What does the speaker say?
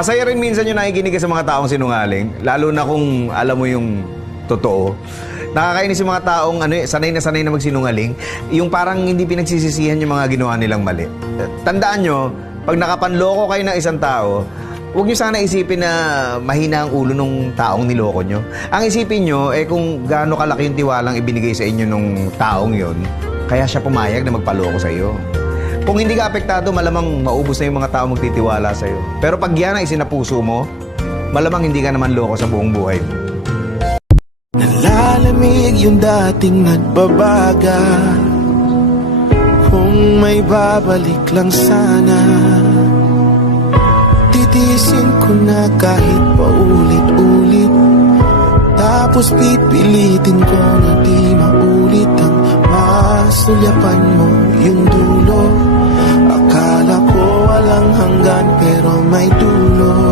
Masaya rin minsan yung nakikinig ka sa mga taong sinungaling, lalo na kung alam mo yung totoo. Nakakainis yung mga taong sanay na magsinungaling, yung parang hindi pinagsisisihan yung mga ginawa nilang mali. Tandaan nyo, pag nakapanloko kayo ng isang tao, huwag nyo sana isipin na mahina ang ulo ng taong niloko nyo. Ang isipin nyo, kung gaano kalaki yung tiwalang ibinigay sa inyo nung taong yon, kaya siya pumayag na magpaloko sa iyo. Kung hindi ka apektado, malamang maubos na yung mga tao magtitiwala sa'yo. Pero pag yan ay isinapuso mo, malamang hindi ka naman loko sa buong buhay mo. Nalalamig yung dating nagbabaga. Kung may babalik lang sana, titiisin ko na kahit paulit-ulit. Tapos pipilitin ko na di maulit ang masulyapan mo yung dulo. Akala ko walang hanggan pero may dulo.